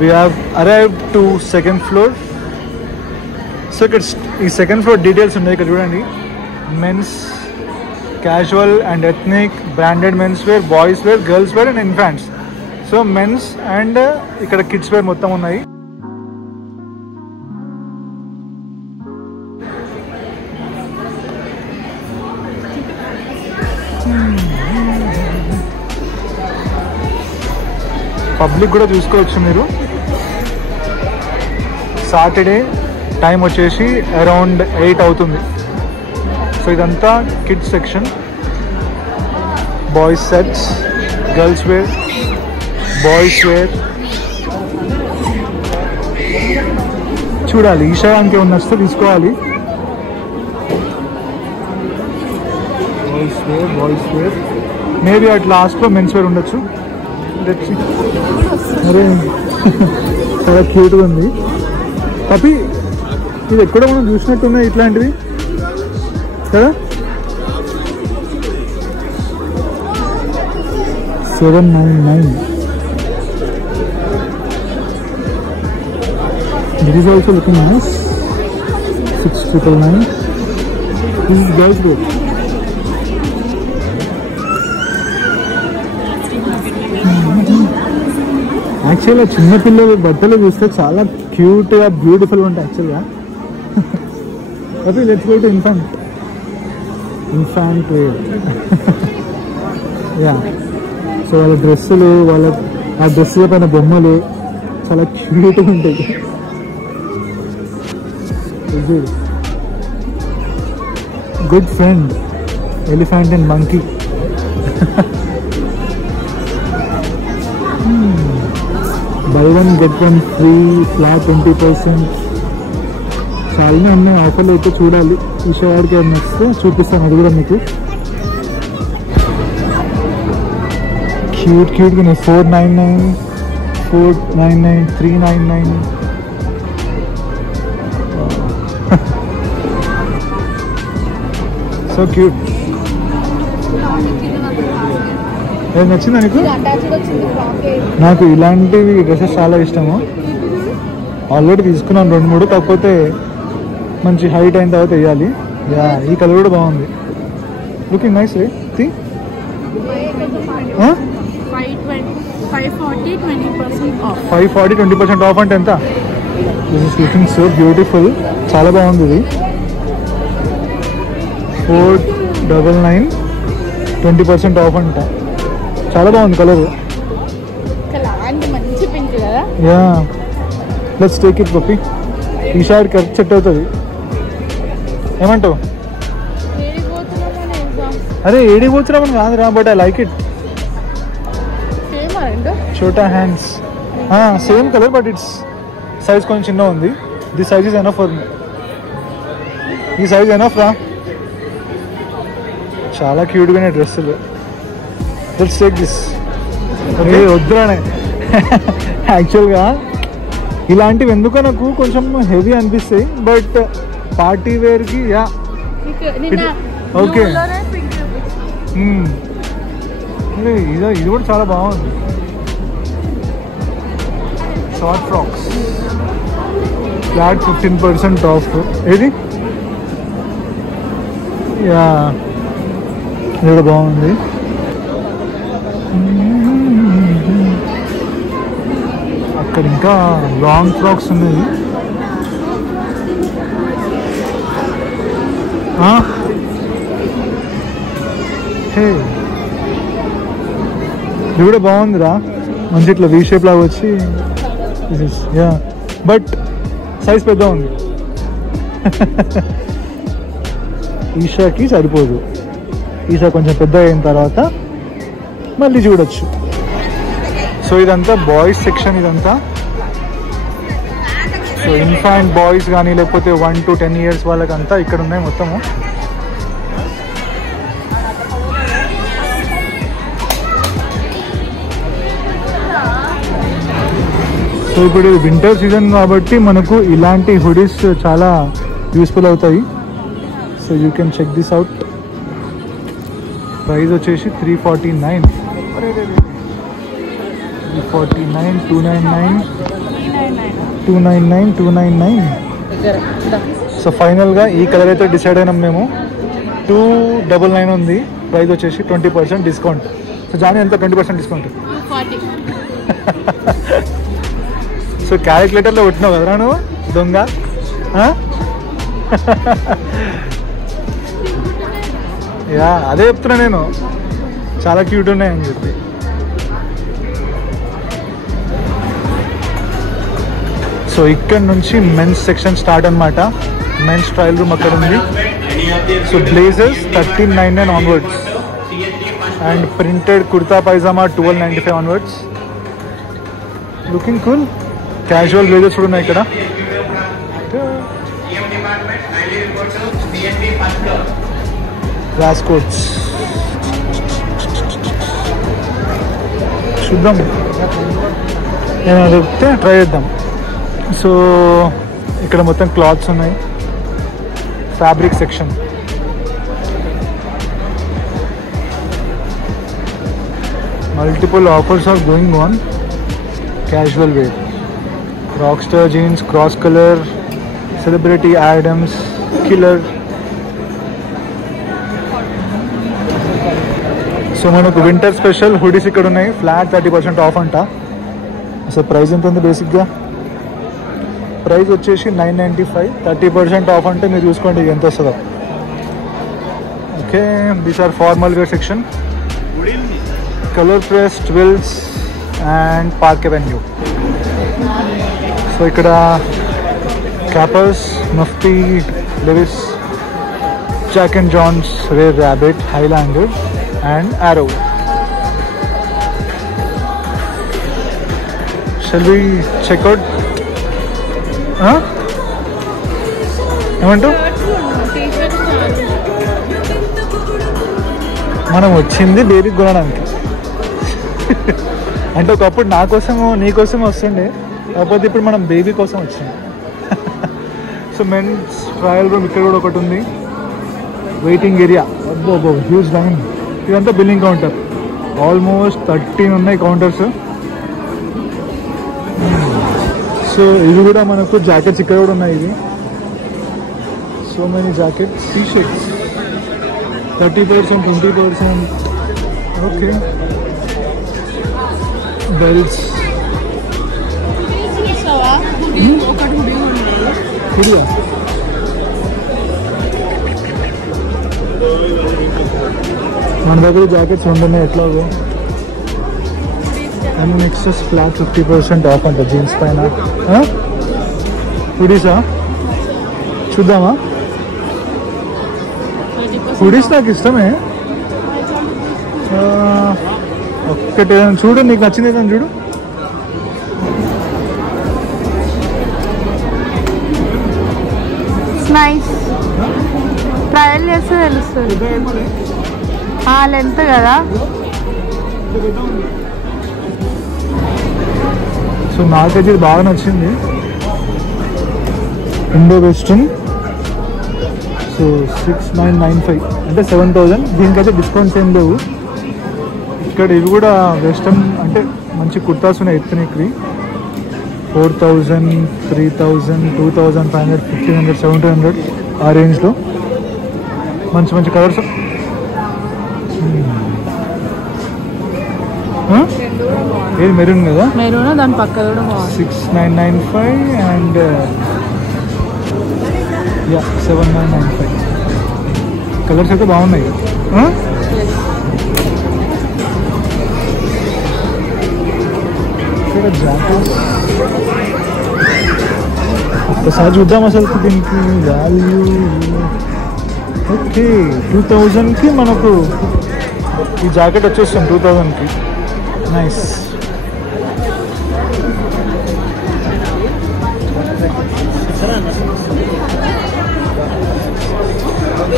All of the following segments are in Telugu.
We have arrived to second floor. So ఇక్కడ ఈ సెకండ్ ఫ్లోర్ డీటెయిల్స్ ఉన్నాయి. ఇక్కడ చూడండి, men's casual and ethnic, branded men's wear, boys wear, girls wear and infants. So men's and ఇక్కడ కిడ్స్ వేర్ మొత్తం ఉన్నాయి. పబ్లిక్ కూడా చూసుకోవచ్చు మీరు. సాటర్డే టైం వచ్చేసి అరౌండ్ 8 అవుతుంది. సో ఇదంతా kids section. Boys sets, girls wear, boys wear. చూడాలి ఈషాకి ఏమన్నా వస్తే తీసుకోవాలి. బాయ్స్ వేర్ మేబీ అట్ లాస్ట్లో మెన్స్ వేర్ ఉండొచ్చు. అరే చాలా క్యూట్గా ఉంది పపి. ఇది ఎక్కడ మనం చూసినట్టున్నాయి ఇట్లాంటివి కదా. 799. This is also looking nice. 699. This is girls wear. యాక్చువల్గా చిన్నపిల్లలు బట్టలు చూస్తే చాలా క్యూట్గా బ్యూటిఫుల్గా ఉంటాయి యాక్చువల్గా. Let's go to infant wear. Yeah, so వాళ్ళ డ్రెస్సులు, వాళ్ళ ఆ డ్రెస్సుల పైన బొమ్మలు చాలా క్యూట్గా ఉంటాయి. Good friend, elephant and monkey. By 1 get 1 free, flat 20%. చాలానే ఉన్నాయి ఆఫర్లు. అయితే చూడాలి, ఈషావాడికి ఏమైనా వస్తే చూపిస్తాను అది కూడా మీకు. క్యూట్గా ఉన్నాయి. 499, 499, 399. So cute. ఏం నచ్చిందా నీకు? నాకు ఇలాంటివి డ్రెస్సెస్ చాలా ఇష్టము. ఆల్రెడీ తీసుకున్నాను 2-3. కాకపోతే మంచి హైట్ అయిన తర్వాత వేయాలి. యా, ఈ కలర్ కూడా బాగుంది. Looking nice. 540 20% ఆఫ్ అంటే ఎంత? This is looking so beautiful. చాలా బాగుంది ఇది. 499 20% ఆఫ్ అంట. చాలా బాగుంది colour. Yeah, let's take it puppy. ఈ షార్ట్ కరెక్ట్ సెట్ అవుతుంది. ఏమంటావు? అరే ఏడికి పోతున్నామని కాదురా, బట్ ఐ లైక్ ఇట్. చోటా hands, same colour but it's size కొంచెం చిన్న ఉంది. This size is enough for me. ఈ సైజ్ ఎనఫ్ రా. చాలా క్యూట్గానే డ్రెస్సులు. Let's take this. అరే వద్దురానే. యాక్చువల్గా ఇలాంటివి ఎందుకో నాకు కొంచెం హెవీ అనిపిస్తాయి, బట్ పార్టీ వేర్కి యా ఓకే. ఇది కూడా చాలా బాగుంది. Short frocks, flat 15% of. ఏది? యా, ఇది కూడా బాగుంది. అక్కడ ఇంకా లాంగ్ ఫ్రాక్స్ ఉన్నాయి. హే, ఇది కూడా బాగుందిరా. మంచి ఇట్లా వీ షేప్ లాగా వచ్చి. యా, బట్ సైజ్ పెద్ద ఉంది. ఈషాకి సరిపోదు. ఈషా కొంచెం పెద్ద అయిన తర్వాత మళ్ళీ చూడొచ్చు. సో ఇదంతా బాయ్స్ సెక్షన్. ఇదంతా సో ఇన్ఫాంట్ బాయ్స్ కానీ లేకపోతే 1 to 10 years వాళ్ళకంతా ఇక్కడ ఉన్నాయి మొత్తము. సో ఇప్పుడు వింటర్ సీజన్ కాబట్టి మనకు ఇలాంటి హుడీస్ చాలా యూస్ఫుల్ అవుతాయి. So you can check this out. Price వచ్చేసి 349, 299. 299. సో ఫైనల్గా ఈ కలర్ అయితే డిసైడ్ అయినాం మేము. 299 ఉంది ప్రైస్ వచ్చేసి. 20% డిస్కౌంట్. సో జానీ ఎంత 20% డిస్కౌంట్? సో క్యాలిక్యులేటర్లో కొట్టినావు కదరా నువ్వు దొంగ. యా అదే చెప్తున్నా నేను, చాలా క్యూట్ ఉన్నాయని చెప్పి. సో ఇక్కడ నుంచి మెన్స్ సెక్షన్ స్టార్ట్ అనమాట. మెన్స్ ట్రయల్ రూమ్ అక్కడ ఉంది. So blazers 1399 onwards and printed kurta pyjama 1295 onwards. Looking cool. Casual blazers కూడా ఉన్నాయి ఇక్కడ. గ్లాస్ కోట్స్ చూద్దాం, ఏమైనా దొరికితే ట్రై చేద్దాం. సో ఇక్కడ మొత్తం క్లాత్స్ ఉన్నాయి. Fabric section. Multiple offers are going on. Casual wear, rockstar jeans, cross colour, celebrity items, killer. So మనకు వింటర్ స్పెషల్ హుడీస్ ఇక్కడ ఉన్నాయి. ఫ్లాట్ 30% ఆఫ్ అంట. అసలు ప్రైస్ ఎంత ఉంది బేసిక్గా? ప్రైస్ వచ్చేసి 995. 30% ఆఫ్ అంటే మీరు చూసుకోండి ఎంత వస్తుందో. Okay, these are formal wear section. Colour press, twills and Park Avenue. So ఇక్కడ Capers, Mufti, Levi's, Jack and Jones, Rare Rabbit, Highlander and Arrow. Shall we check out? ఏమంటావు? మనం వచ్చింది బేబీ కొనడానికి. అంటే ఒకప్పుడు నా కోసము నీ కోసమే వస్తుండే, కాకపోతే ఇప్పుడు మనం బేబీ కోసం వచ్చింది. సో మెన్స్ ట్రయల్ రూమ్ ఇక్కడ కూడా ఒకటి ఉంది. Waiting area. అబ్బో హ్యూజ్ లైన్. ఇదంతా బిల్లింగ్ కౌంటర్. ఆల్మోస్ట్ 13 ఉన్నాయి కౌంటర్స్. సో ఇవి కూడా మనకు జాకెట్స్ ఇక్కడ కూడా ఉన్నాయి. ఇవి so many jackets, T shirts 30%, 20%. Okay, belts. మన దగ్గర జాకెట్స్ ఉంటున్నాయి ఎట్లాగో. అండ్ నెక్స్ట్ ఫ్లాట్ 50% ఆఫ్ అంట జీన్స్ పైన. హుడీసా చూద్దామా? హుడీస్ నాకు ఇష్టమే. ఒక్కటి చూడు, నీకు నచ్చింది ఏదని చూడు. నైస్. ట్రయల్ చేస్తే తెలుస్తుంది. లెంత్ కదా. సో నాకైతే ఇది బాగా నచ్చింది. Indo western. సో 6995 అంటే 7000. దీనికైతే డిస్కౌంట్స్ ఏం లేవు. ఇక్కడ ఇవి కూడా వెస్టర్న్ అంటే మంచి కుర్తాస్ ఉన్నాయి. ఎత్నిక్వి 4000, 3000, 2500, 1500, 1700 ఆ రేంజ్లో మంచి మంచి కలర్స్. ఏది మెరూన్ కదా? మెరూన్. దాని పక్క కూడా 6995 అండ్ 7995. కలర్స్ అయితే బాగున్నాయి. జాకెట్స్ ఒక్కసారి చూద్దాం అసలు దీనికి వాల్యూ. ఓకే, 2000కి మనకు ఈ జాకెట్ వచ్చేస్తాం. 2000కి. నైస్.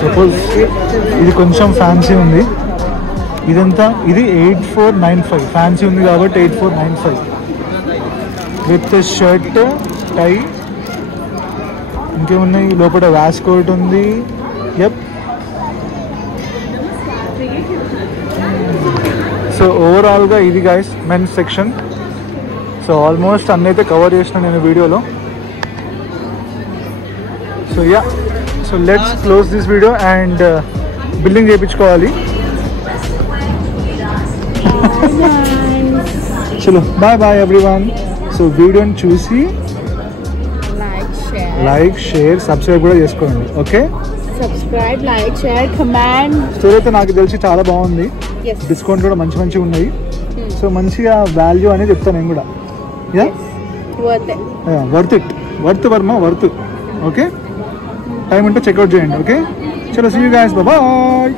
సపోజ్ ఇది కొంచెం ఫ్యాన్సీ ఉంది. ఇదంతా ఇది 8495. ఫ్యాన్సీ ఉంది కాబట్టి 8495 విత్ షర్ట్, టై. ఇంకేమున్నాయి లోపల? వ్యాస్ కోట్ ఉంది. యప్. సో ఓవరాల్గా ఇది guys men's section. So almost అన్నీ అయితే కవర్ చేసిన నేను వీడియోలో. So yeah, so let's close this video and billing చేయించుకోవాలి. చలో బాయ్ బాయ్ ఎవ్రీవన్. సో వీడియోని చూసి లైక్ షేర్ సబ్స్క్రైబ్ కూడా చేసుకోండి. Okay, subscribe, like, share, comment. Story అయితే నాకు తెలిసి చాలా బాగుంది. డిస్కౌంట్ కూడా మంచిగా ఉన్నాయి. సో మంచిగా వాల్యూ అనేది చెప్తాను నేను కూడా. Yeah, worth Varma worth. Okay, time ఉంటే చెక్అవుట్ చేయండి. ఓకే, చలో సీ యూ గైస్, బాయ్.